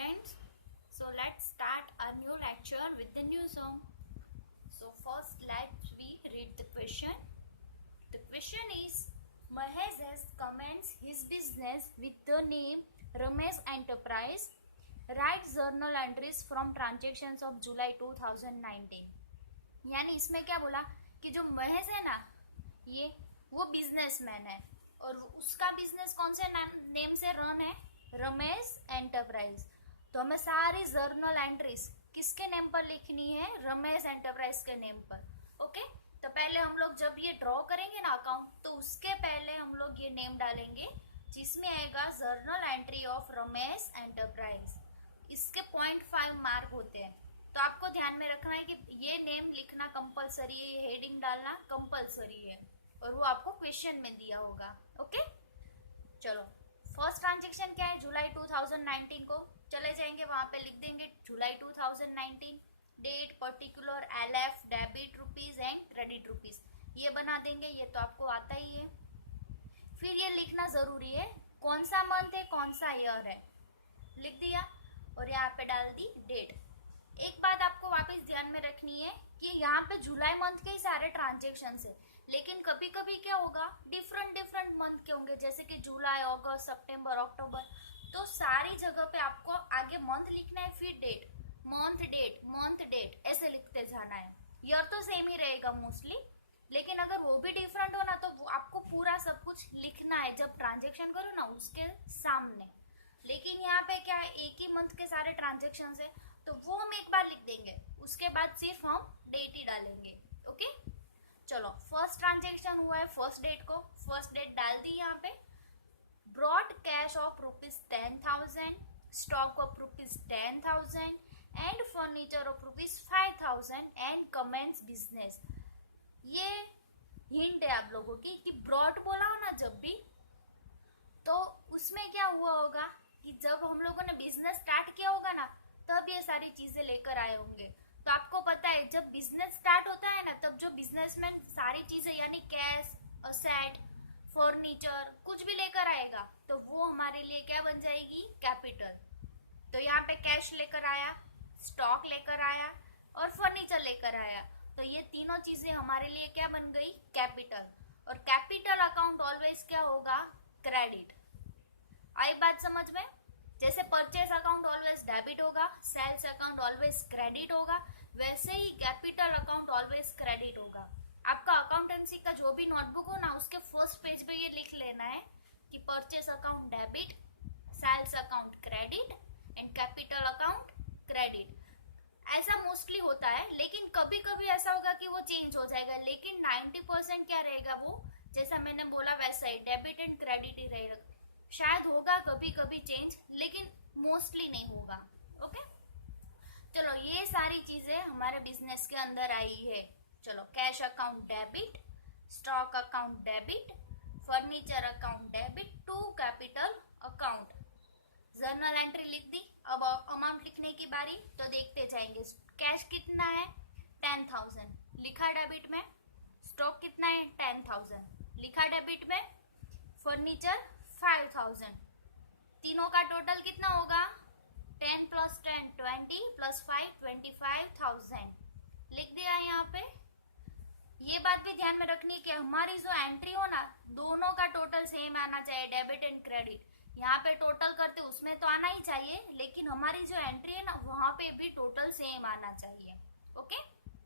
students. So let's start a new lecture with the new song. So first let's we read the question. The question is Mahesh has commenced his business with the name Ramesh Enterprise. Write journal entries from transactions of July 2019. यानी इसमें क्या बोला कि जो महेश है ना ये वो बिजनेसमैन है और उसका बिजनेस कौन से नेम से रन है, रमेश एंटरप्राइज। तो हमें सारी जर्नल एंट्रीज किसके नेम पर लिखनी है, रमेश एंटरप्राइज के नेम पर। ओके, तो पहले हम लोग जब ये ड्रॉ करेंगे ना अकाउंट, तो उसके पहले हम लोग ये नेम डालेंगे जिसमें आएगा journal entry of Ramesh enterprise. इसके 0.5 मार्क होते हैं, तो आपको ध्यान में रखना है कि ये नेम लिखना कंपलसरी है, ये हेडिंग डालना कंपलसरी है और वो आपको क्वेश्चन में दिया होगा। ओके, चलो फर्स्ट ट्रांजेक्शन क्या है, जुलाई 2019 को चले जाएंगे, वहां पे लिख देंगे जुलाई 2019, date particular, LF debit rupees and credit rupees, ये बना देंगे, ये तो आपको आता ही है। फिर ये लिखना जरूरी है कौन सा मंथ है कौन सा ईयर है, लिख दिया और यहाँ पे डाल दी डेट। एक बात आपको वापस ध्यान में रखनी है कि यहाँ पे जुलाई मंथ के ही सारे ट्रांजेक्शन है, लेकिन कभी कभी क्या होगा डिफरेंट मंथ के होंगे, जैसे कि जुलाई, अगस्त, सितंबर, अक्टूबर। तो सारी जगह पे आपको आगे मंथ लिखना है, फिर डेट, मंथ डेट ऐसे लिखते जाना है। ईयर तो सेम ही रहेगा मोस्टली, लेकिन अगर वो भी डिफरेंट हो ना तो आपको पूरा सब कुछ लिखना है जब ट्रांजेक्शन करो ना उसके सामने। लेकिन यहाँ पे क्या है, एक ही मंथ के सारे ट्रांजेक्शन है, तो वो हम एक बार लिख देंगे, उसके बाद सिर्फ हम डेट ही डालेंगे। ओके, चलो फर्स्ट ट्रांजेक्शन हुआ है फर्स्ट डेट को, फर्स्ट डेट डाल दी यहाँ पे। Brought cash of ₹10,000, stock of ₹10,000 and furniture of ₹5,000 and commence business. ये हिंट है आप लोगों की कि ब्रॉड बोला हो ना जब भी, तो उसमें क्या हुआ होगा कि जब हम लोगों ने बिजनेस स्टार्ट किया होगा ना तब ये सारी चीजें लेकर आए होंगे। तो आपको पता है जब बिजनेस स्टार्ट होता है ना तब जो बिजनेसमैन सारी चीजें यानी कैश, असेट, फर्नीचर कुछ भी लेकर आएगा तो वो हमारे लिए क्या बन जाएगी, कैपिटल। तो यहाँ पे कैश लेकर आया, स्टॉक लेकर आया और फर्नीचर लेकर आया, तो ये तीनों चीजें हमारे लिए क्या बन गई, कैपिटल। और कैपिटल अकाउंट ऑलवेज क्या होगा, क्रेडिट। आई बात समझ में? जैसे परचेस अकाउंट ऑलवेज डेबिट होगा, सेल्स अकाउंट ऑलवेज क्रेडिट होगा, वैसे ही कैपिटल अकाउंट ऑलवेज क्रेडिट होगा। आपका अकाउंटेंसी का जो भी नोटबुक हो ना उसके फर्स्ट पेज पे ये लिख लेना है कि purchase account debit, sales account credit and capital account credit. ऐसा मोस्टली होता है, लेकिन कभी कभी ऐसा होगा कि वो चेंज हो जाएगा, लेकिन 90% क्या रहेगा वो जैसा मैंने बोला वैसा ही डेबिट एंड क्रेडिट ही रहेगा। शायद होगा कभी कभी चेंज, लेकिन मोस्टली नहीं होगा। ओके, चलो ये सारी चीजें हमारे बिजनेस के अंदर आई है। चलो cash account debit, stock account debit, furniture account debit to capital account. Journal entry लिख दी, अब अमाउंट लिखने की बारी, तो देखते जाएंगे। कैश कितना है 10,000 लिखा डेबिट में, स्टॉक कितना है 10,000 लिखा डेबिट में, फर्नीचर 5,000, तीनों का टोटल कितना होगा 10 + 10 20 + 5 25,000 लिख दिया है यहाँ पे। ये बात भी ध्यान में रखनी है कि हमारी जो एंट्री हो ना दोनों का टोटल सेम आना चाहिए, डेबिट एंड क्रेडिट। यहाँ पे टोटल करते उसमें तो आना ही चाहिए, लेकिन हमारी जो एंट्री है ना वहां पे भी टोटल सेम आना चाहिए। ओके,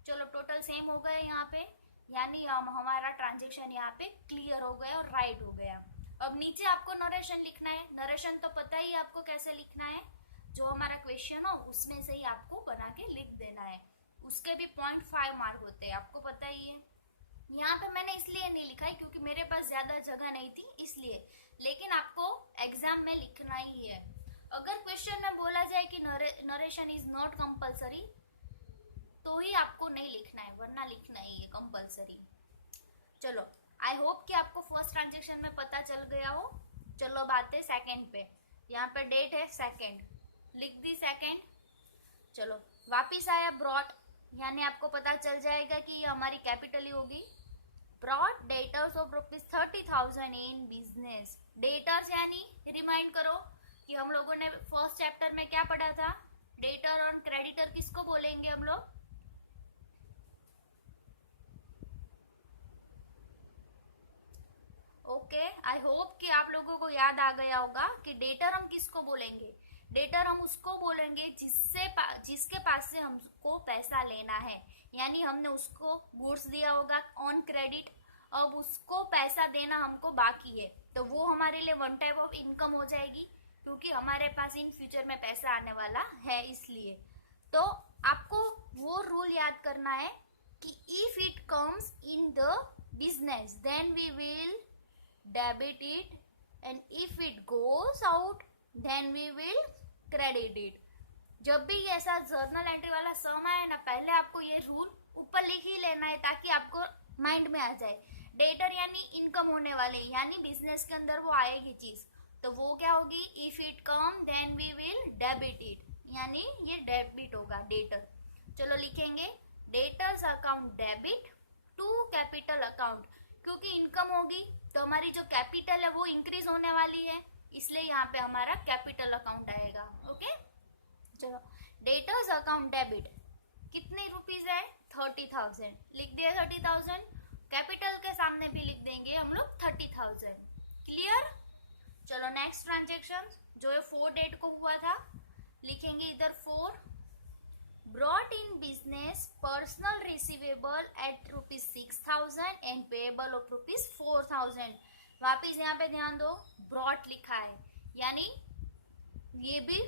चलो टोटल सेम हो गया यहाँ पे, यानी हमारा ट्रांजेक्शन यहाँ पे क्लियर हो गया और राइट हो गया। अब नीचे आपको नरेशन लिखना है। नरेशन तो पता ही आपको कैसे लिखना है, जो हमारा क्वेश्चन हो उसमें से ही आपको बना के लिख देना है। उसके भी 0.5 मार्क होते हैं, आपको पता ही है। यहाँ पे मैंने इसलिए नहीं लिखा है क्योंकि मेरे पास ज्यादा जगह नहीं थी इसलिए, लेकिन आपको एग्जाम में लिखना ही है। अगर क्वेश्चन में बोला जाए कि नरेशन इज नॉट कंपलसरी तो ही आपको नहीं लिखना है, वरना लिखना ही है कंपलसरी। चलो आई होप कि आपको फर्स्ट ट्रांजेक्शन में पता चल गया हो। चलो बात है सेकेंड पे। यहाँ पे डेट है सेकेंड, लिख दी सेकेंड। चलो वापिस आया ब्रॉड, यानी आपको पता चल जाएगा कि ये हमारी कैपिटल ही होगी। Brought debtors of ₹30,000 in business. Debtors यानी रिमाइंड करो कि हम लोगों ने फर्स्ट चैप्टर में क्या पढ़ा क्रेडिटर किसको बोलेंगे हम लोग? ओके, आई होप कि आप लोगों को याद आ गया होगा कि डेटर हम किसको बोलेंगे। डेटर हम उसको बोलेंगे जिसके पास से हमको पैसा लेना है, यानी हमने उसको गुड्स दिया होगा ऑन क्रेडिट, अब उसको पैसा देना हमको बाकी है, तो वो हमारे लिए वन टाइप ऑफ इनकम हो जाएगी, क्योंकि हमारे पास इन फ्यूचर में पैसा आने वाला है इसलिए। तो आपको वो रूल याद करना है कि if it comes in the business then we will debit it, and if it goes out then we will credit it. जब भी ऐसा जर्नल एंट्री वाला सम आए ना, पहले आपको ये रूल ऊपर लिख ही लेना है ताकि आपको माइंड में आ जाए। डेटर यानी इनकम होने वाले, यानी बिजनेस के अंदर वो आएगी चीज, तो वो क्या होगी? If it come then we will debit it, यानी ये डेबिट होगा डेटर। चलो लिखेंगे debtors account debit to capital account, क्योंकि इनकम होगी तो हमारी जो कैपिटल है वो इंक्रीज होने वाली है, इसलिए यहाँ पे हमारा कैपिटल अकाउंट आएगा। ओके, चलो डेटर्स अकाउंट डेबिट कितने रुपीज है? 30,000 लिख दिया। 30,000 कैपिटल के सामने भी लिख देंगे हम लोग 30,000। क्लियर? चलो नेक्स्ट ट्रांजेक्शन जो है 4 डेट को हुआ था, लिखेंगे इधर 4 brought in business personal receivable at ₹6,000 and payable of ₹4,000। वापिस यहाँ पे ध्यान दो, ब्रॉट लिखा है, यानी ये भी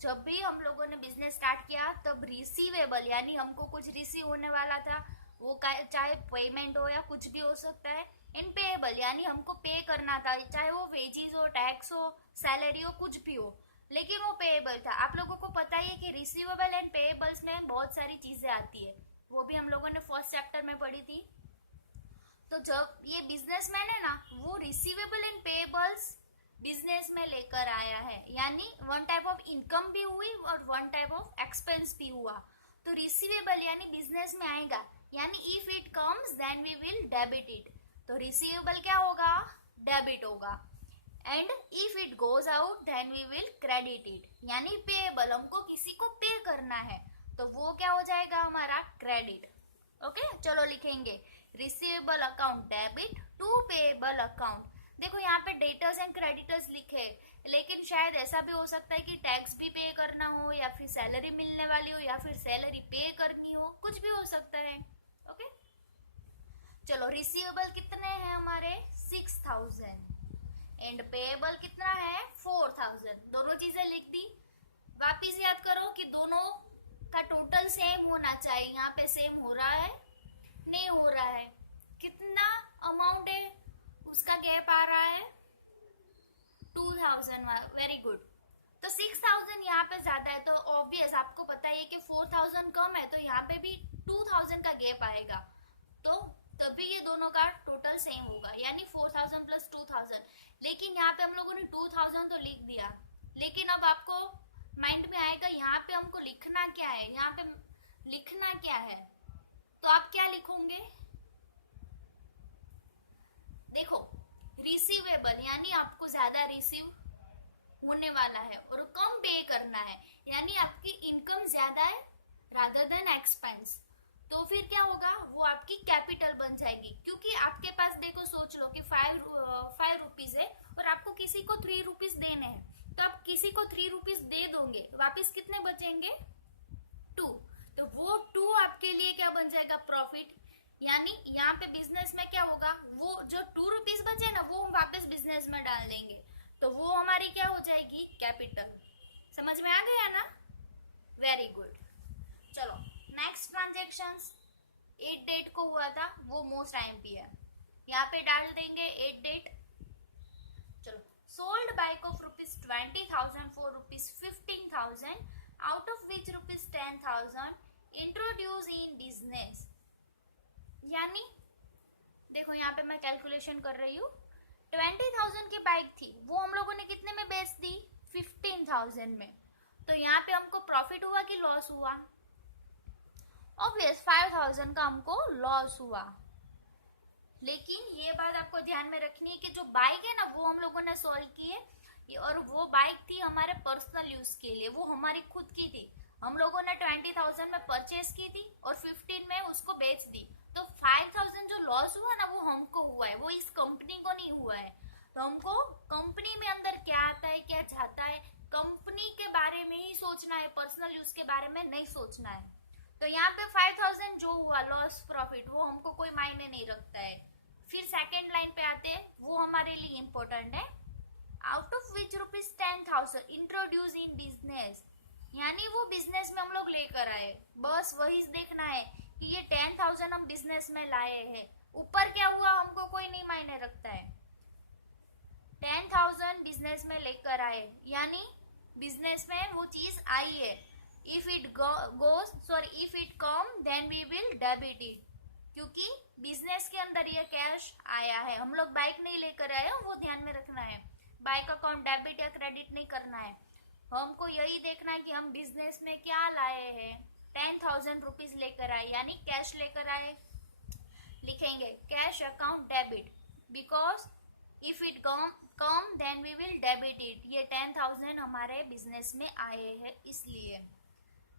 जब भी हम लोगों ने बिजनेस स्टार्ट किया तब रिसीवेबल यानी हमको कुछ रिसीव होने वाला था, वो चाहे पेमेंट हो या कुछ भी हो सकता है। इन पेएबल यानी हमको पे करना था, चाहे वो वेजीज हो, टैक्स हो, सैलरी हो, कुछ भी हो, लेकिन वो पेएबल था। आप लोगों को पता ही है कि रिसीवेबल एंड पेएबल्स में बहुत सारी चीजें आती है, वो भी हम लोगों ने फर्स्ट चैप्टर में पढ़ी थी। तो जब ये बिजनेसमैन है ना, वो रिसीवेबल एंड पेएबल्स बिजनेस में लेकर आया है, यानी वन टाइप ऑफ इनकम भी हुई और वन टाइप ऑफ एक्सपेंस भी हुआ। तो रिसीवेबल यानी बिजनेस में आएगा, यानी if it comes then we will debit it, तो रिसीवेबल क्या होगा? डेबिट होगा। And if it goes out then we will credit it, यानी पेएबल हमको किसी को पे करना है, तो वो क्या हो जाएगा? हमारा क्रेडिट। ओके, चलो लिखेंगे receivable account debit to payable account. देखो यहाँ पे डेटर्स एंड क्रेडिटर्स लिखे, लेकिन शायद ऐसा भी हो सकता है कि टैक्स भी पे करना हो, या फिर सैलरी मिलने वाली हो, या फिर सैलरी पे करनी हो, कुछ भी हो सकता है। ओके, चलो रिसीवेबल कितने हैं हमारे? 6,000 एंड पेएबल कितना है? 4,000। दोनों चीजें लिख दी। वापिस याद करो कि दोनों का टोटल सेम होना चाहिए। यहाँ पे सेम हो रहा है? नहीं हो रहा है। कितना अमाउंट है उसका गैप आ रहा है? 2,000। Very good. तो 6,000 यहाँ पे ज्यादा है, तो ऑब्वियस आपको पता है कि 4,000 कम है, तो यहाँ पे भी 2,000 का गैप आएगा, तो तभी ये दोनों का टोटल सेम होगा, यानी 4,000 प्लस 2,000। लेकिन यहाँ पे हम लोगों ने 2,000 तो लिख दिया, लेकिन अब आपको माइंड में आएगा यहाँ पे हमको लिखना क्या है, यहाँ पे लिखना क्या है, तो आप क्या लिखोगे? देखो रिसीवेबल यानी आपको ज्यादा रिसीव होने वाला है और कम पे करना है, यानी आपकी इनकम ज्यादा है रादर देन एक्सपेंस, तो फिर क्या होगा? वो आपकी कैपिटल बन जाएगी, क्योंकि आपके पास देखो सोच लो कि 5 रुपीज है और आपको किसी को 3 रुपीज देने हैं, तो आप किसी को 3 रुपीज दे दोगे, वापिस कितने बचेंगे? 2। तो वो 2 आपके लिए क्या बन जाएगा? प्रॉफिट। यानी यहाँ पे बिजनेस में क्या होगा? वो जो 2 रुपीज बचे ना, वो हम वापस बिजनेस में डाल देंगे, तो वो हमारी क्या हो जाएगी? कैपिटल। समझ में आ गया ना? Very good. चलो नेक्स्ट ट्रांजेक्शन 8 डेट को हुआ था, वो मोस्ट आईएमपी है, यहाँ पे डाल देंगे 8 डेट। चलो sold bike of ₹20,000 for ₹15,000 out of which ₹10,000 introduce in business. यानी देखो यहाँ पे मैं कैलकुलेशन कर रही हूँ, 20,000 की बाइक थी, वो हम लोगों ने कितने में बेच दी? 15,000 में। तो यहाँ पे हमको प्रॉफिट हुआ कि लॉस हुआ? ऑब्वियस 5,000 का हमको लॉस हुआ। लेकिन ये बात आपको ध्यान में रखनी है कि जो बाइक है ना, वो हम लोगों ने सॉल्व की है, और वो बाइक थी हमारे पर्सनल यूज के लिए, वो हमारी खुद की थी। हम लोगों ने 20,000 में परचेस की थी और 15 में उसको बेच दी, तो 5,000 जो लॉस हुआ ना वो हमको हुआ है, वो इस कंपनी को नहीं हुआ है। तो हमको कंपनी में अंदर क्या आता है क्या जाता है, कंपनी के बारे में ही सोचना है, पर्सनल यूज के बारे में नहीं सोचना है। तो यहाँ पे 5,000 जो हुआ लॉस प्रॉफिट वो हमको कोई मायने नहीं रखता है। फिर सेकेंड लाइन पे आते हैं, वो हमारे लिए इम्पोर्टेंट है। Out of which rupees 10,000 introduce in business, यानी वो बिजनेस में हम लोग लेकर आए, बस वही देखना है कि ये 10,000 हम बिजनेस में लाए हैं, ऊपर क्या हुआ हमको कोई नहीं मायने रखता है। 10,000 बिजनेस में लेकर आए, यानी बिजनेस में वो चीज आई है। If it come then we will debit it, क्योंकि बिजनेस के अंदर ये कैश आया है, हम लोग बाइक नहीं लेकर आए, वो ध्यान में रखना है। बाइक अकाउंट डेबिट या क्रेडिट नहीं करना है, हमको यही देखना है कि हम बिजनेस में क्या लाए हैं। 10,000 रुपीज लेकर आए यानी कैश लेकर आए, लिखेंगे cash account debit, because if it come then we will debit it, ये 10,000 हमारे बिजनेस में आए हैं इसलिए।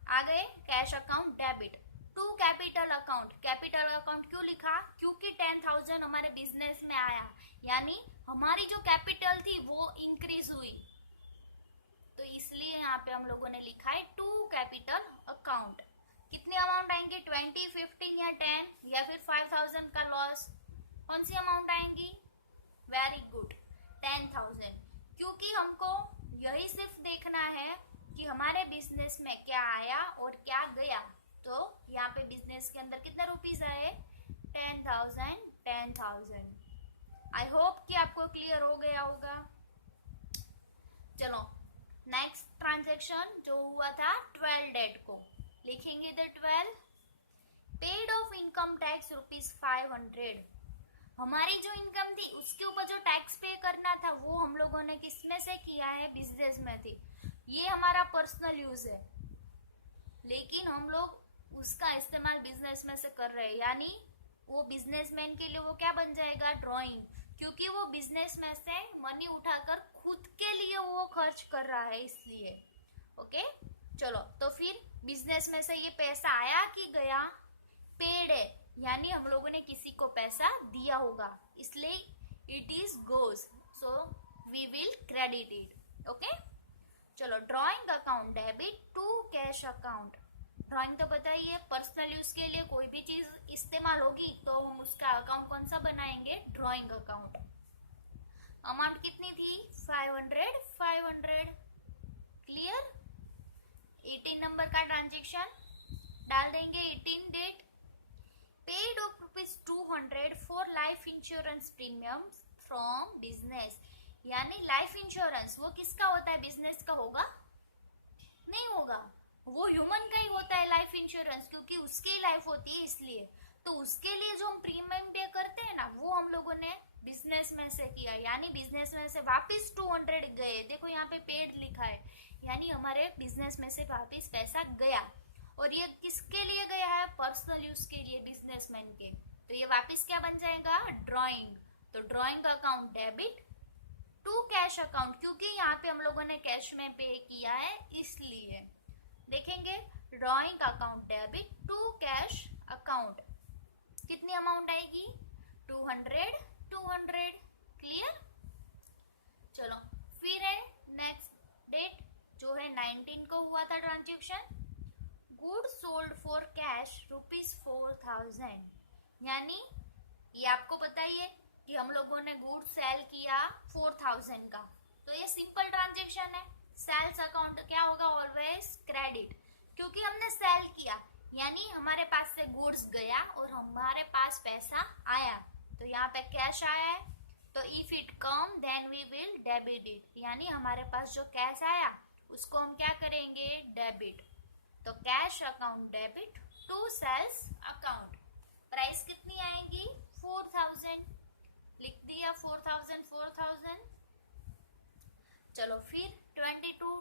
आ गए cash account debit. To capital account, capital account क्यों लिखा, क्योंकि 10,000 हमारे बिजनेस में आया, यानी हमारी जो कैपिटल थी वो इंक्रीज हुई, तो इसलिए यहाँ पे हम लोगों ने लिखा है टू कैपिटल अकाउंट। कितने अमाउंट आएंगे, 20, 15 या 10 या फिर 5,000 का लॉस, कौन सी अमाउंट आएंगी, वेरी गुड 10,000, क्योंकि हमको यही सिर्फ देखना है कि हमारे बिजनेस में क्या आया और क्या गया। तो यहाँ पे बिजनेस के अंदर कितने रुपीस आए, 10,000 10,000। आई होप कि आपको क्लियर हो गया होगा। चलो नेक्स्ट ट्रांजेक्शन जो हुआ था 12 डेट को, लिखेंगे the 12 paid of income tax ₹500। हमारी जो इनकम थी उसके ऊपर जो टैक्स पे करना था वो हम लोगों ने किसमें से किया है, बिजनेस में थी। ये हमारा पर्सनल यूज है, लेकिन हम लोग उसका इस्तेमाल बिजनेस में से कर रहे हैं, यानी वो बिजनेसमैन के लिए वो क्या बन जाएगा, ड्राइंग, क्योंकि वो बिजनेस में से मनी उठाकर खुद के लिए वो खर्च कर रहा है इसलिए। ओके चलो, तो फिर बिजनेस में से ये पैसा आया कि गया, पेड है, यानी हम लोगों ने किसी को पैसा दिया होगा, इसलिए it is goes, so we will credit it. Okay चलो, drawing account debit to cash account. Drawing तो पता ही है, पर्सनल यूज के लिए कोई भी चीज इस्तेमाल होगी तो हम उसका अकाउंट कौन सा बनाएंगे, ड्रॉइंग अकाउंट। अमाउंट कितनी थी, 500 क्लियर। 18 नंबर का ट्रांजेक्शन डाल देंगे, 18 date. Paid of ₹200 for life insurance premium from business, यानी लाइफ इंश्योरेंस वो किसका होता है, बिजनेस का होगा, नहीं होगा, वो ह्यूमन का ही होता है लाइफ इंश्योरेंस, क्योंकि उसकी ही लाइफ होती है इसलिए। तो उसके लिए जो हम प्रीमियम पे करते हैं ना, वो हम लोगों ने बिजनेस में से किया, यानी बिजनेस में से वापस 200 गए। देखो यहाँ पे पेड लिखा है, यानी हमारे बिजनेस में से वापस पैसा गया, और ये किसके लिए गया है, पर्सनल यूज के लिए, बिजनेसमैन के। तो ये वापस क्या बन जाएगा, ड्रॉइंग। तो drawing account debit to cash account, क्योंकि यहाँ पे हम लोगों ने कैश में पे किया है इसलिए। देखेंगे drawing account debit to cash account, कितनी अमाउंट आएगी, 200 क्लियर। चलो फिर है नेक्स्ट डेट जो है 19 को हुआ था transaction, good sold for cash ₹4,000, यानी ये आपको पता ही है कि हम लोगों ने गुड सेल किया 4,000 का, तो ये सिंपल ट्रांजेक्शन है। सेल्स अकाउंट क्या होगा, ऑलवेज क्रेडिट, क्योंकि हमने सेल किया, यानी हमारे पास से गुड्स गया और हमारे पास पैसा आया, तो यहाँ पे कैश आया है, तो if it come then we will debit it, यानी हमारे पास जो कैश आया उसको हम क्या करेंगे, डेबिट। तो cash account debit to sales account. Price कितनी आएगी, 4,000, लिख दिया 4,000। चलो फिर 22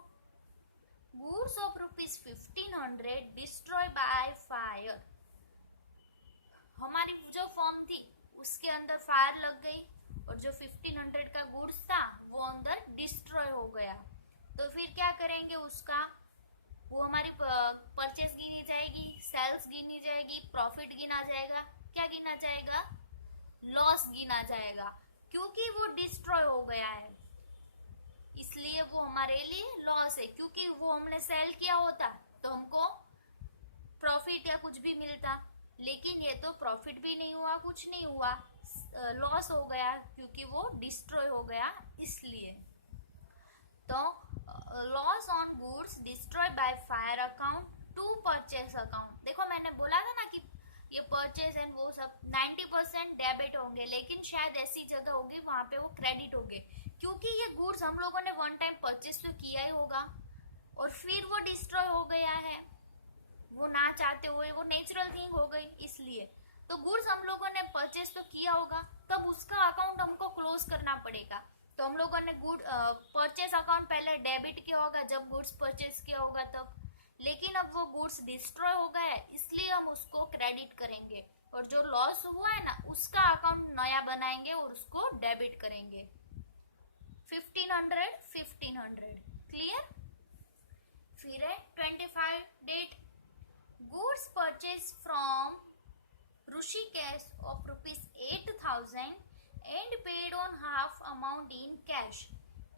goods of ₹1,500 destroy by fire. हमारी जो फॉर्म थी उसके अंदर फायर लग गई और जो 1,500 का गुड्स था वो अंदर डिस्ट्रॉय हो गया, तो फिर क्या करेंगे उसका, वो हमारी गिना जाएगा? क्या गिना जाएगा? लॉस गिना जाएगा, क्योंकि वो डिस्ट्रॉय हो गया है, इसलिए वो हमारे लिए लॉस है। क्योंकि वो हमने सेल किया होता तो हमको प्रॉफिट या कुछ भी मिलता, लेकिन ये तो प्रॉफिट भी नहीं हुआ, कुछ नहीं हुआ, लॉस हो गया क्योंकि वो डिस्ट्रॉय हो गया इसलिए। तो loss on goods destroy by fire account to purchase account. देखो मैंने बोला था ना कि ये परचेस एंड वो सब 90% डेबिट होंगे, लेकिन शायद ऐसी जगह होगी वहां पे वो क्रेडिट होंगे, क्योंकि ये गुड्स हम लोगों ने वन टाइम परचेस तो किया ही होगा और फिर वो डिस्ट्रॉय हो गया है, वो ना चाहते हुए, वो नेचुरल थिंग हो गई इसलिए। तो गुड्स हम लोगों ने परचेस तो किया होगा, तब उसका अकाउंट हमको क्लोज करना पड़ेगा। तो हम लोगों ने गुड परचेस अकाउंट पहले डेबिट किया होगा जब गुड्स परचेस किया होगा तब, लेकिन अब वो गुड्स डिस्ट्रॉय हो गया है इसलिए हम उसको क्रेडिट करेंगे, और जो लॉस हुआ है ना उसका अकाउंट नया बनाएंगे और उसको डेबिट करेंगे। 1500 क्लियर। फिर है 25 date, goods purchase from Rishikesh of ₹8,000 and paid on half amount in cash.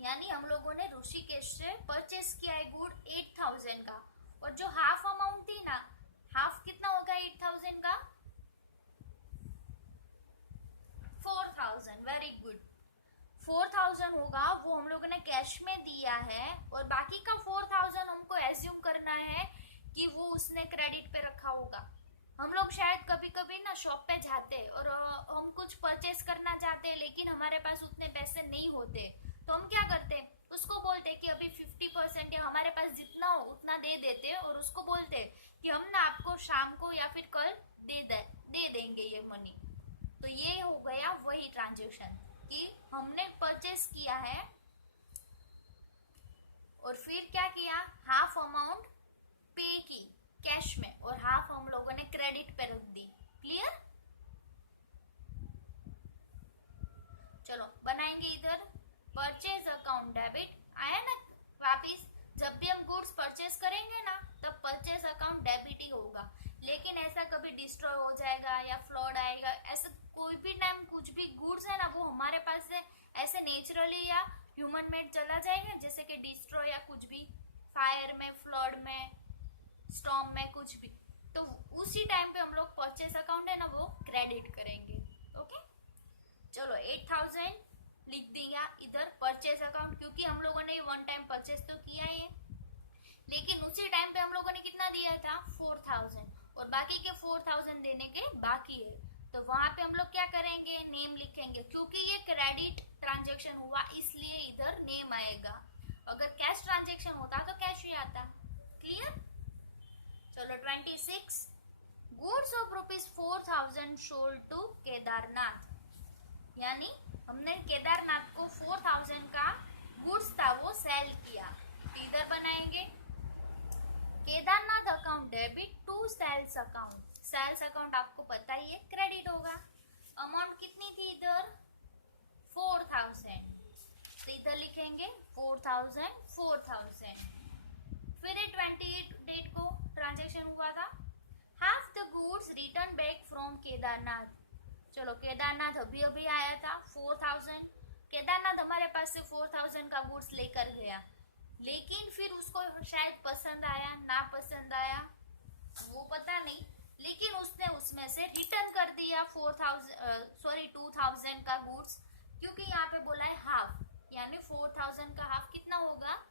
यानी हम लोगों ने ऋषिकेश से परचेस किया है गुड 8,000 का, और जो हाफ अमाउंट थी ना, हाफ कितना होगा 8,000 का? 4,000। वेरी गुड, 4,000 होगा, वो हम लोगों ने कैश में दिया है, और बाकी का 4,000 हमको एज्यूम करना है कि वो उसने क्रेडिट पे रखा होगा। हम लोग शायद कभी कभी ना शॉप पे जाते और हम कुछ परचेस करना चाहते हैं, लेकिन हमारे पास उतने पैसे नहीं होते, तो हम क्या करते हैं, उसको बोलते कि अभी 50% या हमारे पास जितना हो उतना दे देते, और उसको बोलते कि हम ना आपको शाम को या फिर कल दे देंगे ये मनी। तो ये हो गया वही ट्रांजेक्शन कि हमने परचेस किया है और फिर क्या किया, हाफ अमाउंट पे की कैश में और हाफ हम लोगों ने क्रेडिट पे रख दी। क्लियर। चलो बनाएंगे इधर परचेज अकाउंट डेबिट। आया ना वापिस, जब भी हम गुड्स परचेज करेंगे ना तब परचेज अकाउंट डेबिट ही होगा, लेकिन ऐसा कभी डिस्ट्रॉय हो जाएगा या फ्लड आएगा, ऐसा कोई भी टाइम कुछ भी गुड्स है ना वो हमारे पास से ऐसे नेचुरली या ह्यूमन मेड चला जाएगा, जैसे कि डिस्ट्रॉय या कुछ भी फायर में, फ्लड में, स्टॉर्म में, कुछ भी, तो उसी टाइम पे हम लोग परचेस अकाउंट है ना वो क्रेडिट करेंगे। ओके चलो 8,000 लिख दिया इधर परचेस अकाउंट, क्योंकि हम लोगों ने वन टाइम परचेस तो किया ही है, लेकिन उसी टाइम पे हम लोगों ने कितना दिया था 4,000, और बाकी के 4,000 देने के बाकी है, तो वहां पे हम लोग क्या करेंगे, नेम लिखेंगे, क्योंकि ये क्रेडिट ट्रांजेक्शन हुआ इसलिए इधर नेम आएगा। अगर कैश ट्रांजेक्शन होता तो कैश ही आता। क्लियर। चलो 26, goods of ₹4,000 sold to Kedarnath. यानी हमने केदारनाथ को 4,000 का गुड्स था वो सेल किया, इधर बनाएंगे Kedarnath account debit to sales account. Sales account आपको पता ही है क्रेडिट होगा। अमाउंट कितनी थी इधर 4,000, तो इधर लिखेंगे 4,000। फिर 28 डेट को ट्रांजेक्शन हुआ था, half the goods return back from Kedarnath. चलो केदारनाथ अभी अभी आया था 4,000, केदारनाथ हमारे पास से 4,000 का गुड्स लेकर गया, लेकिन फिर उसको शायद पसंद आया ना पसंद आया वो पता नहीं, लेकिन उसने उसमें से रिटर्न कर दिया 2,000 का गुड्स, क्योंकि यहाँ पे बोला है हाफ, यानी 4,000 का हाफ कितना होगा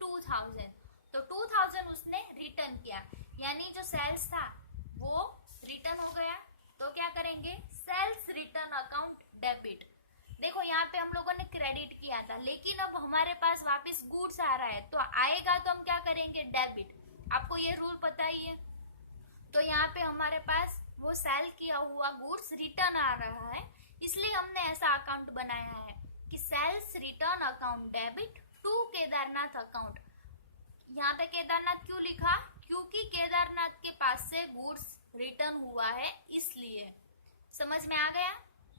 2,000, तो 2,000 उसने रिटर्न किया, यानी जो सेल्स था वो रिटर्न हो गया। तो क्या करेंगे, सेल्स रिटर्न अकाउंट डेबिट। देखो यहाँ पे हम लोगों ने क्रेडिट किया था, लेकिन अब हमारे पास वापस गुड्स आ रहा है, तो आएगा तो हम क्या करेंगे डेबिट। आपको ये रूल पता ही है। तो यहाँ पे हमारे पास वो सेल किया हुआ गुड्स रिटर्न आ रहा है, इसलिए हमने ऐसा अकाउंट बनाया है कि sales return account debit to Kedarnath account. यहाँ पे केदारनाथ क्यों लिखा, क्योंकि केदारनाथ के पास से गुड्स रिटर्न हुआ है इसलिए। समझ में आ गया।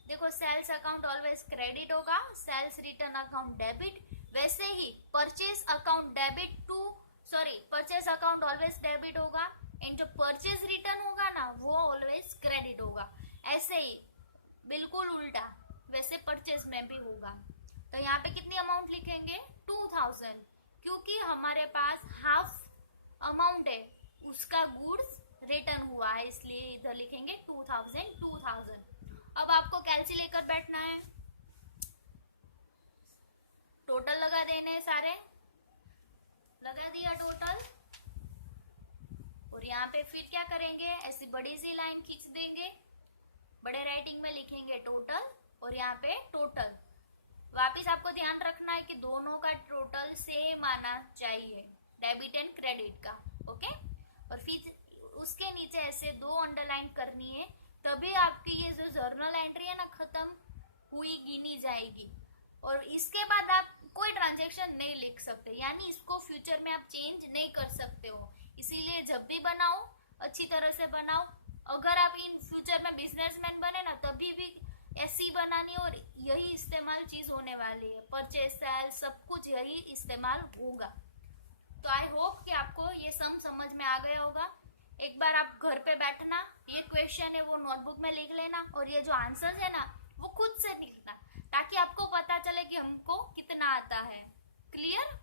देखो सेल्स अकाउंट ऑलवेज क्रेडिट होगा, सेल्स रिटर्न अकाउंट डेबिट, वैसे ही purchase account purchase account always debit होगा, एंड जो परचेज रिटर्न होगा ना वो ऑलवेज क्रेडिट बिल्कुल उल्टा वैसे परचेज में भी होगा। तो यहाँ पे कितनी अमाउंट लिखेंगे 2000, क्योंकि हमारे पास हाफ अमाउंट है, उसका गुड्स रिटर्न हुआ है, इसलिए इधर लिखेंगे 2000। अब आपको कैलसी लेकर बैठना है, टोटल लगा देने सारे, लगा दिया टोटल। और यहाँ पे फिर क्या करेंगे, ऐसी बड़ी सी लाइन खींच देंगे, बड़े राइटिंग में लिखेंगे टोटल और यहाँ पे टोटल। वापिस आपको ध्यान रखना है कि दोनों का टोटल सेम आना चाहिए, डेबिट एंड क्रेडिट का, ओके। और फिर उसके नीचे ऐसे 2 अंडरलाइन करनी है, तभी आपकी ये जो जर्नल एंट्री है ना खत्म हुई गिनी जाएगी। और इसके बाद आप कोई ट्रांजेक्शन नहीं लिख सकते, यानी इसको फ्यूचर में आप चेंज नहीं कर सकते हो। इसीलिए जब भी बनाओ अच्छी तरह से बनाओ। अगर आप इन फ्यूचर में बिजनेसमैन बने ना तभी भी ऐसी बनानी, और यही इस्तेमाल चीज होने वाली है, परचेज सेल सब कुछ यही इस्तेमाल होगा। तो आई होप कि आपको ये सम समझ में आ गया होगा। एक बार आप घर पे बैठना, ये क्वेश्चन है वो नोटबुक में लिख लेना, और ये जो आंसर है ना वो खुद से लिखना, ताकि आपको पता चले कि हमको कितना आता है। क्लियर?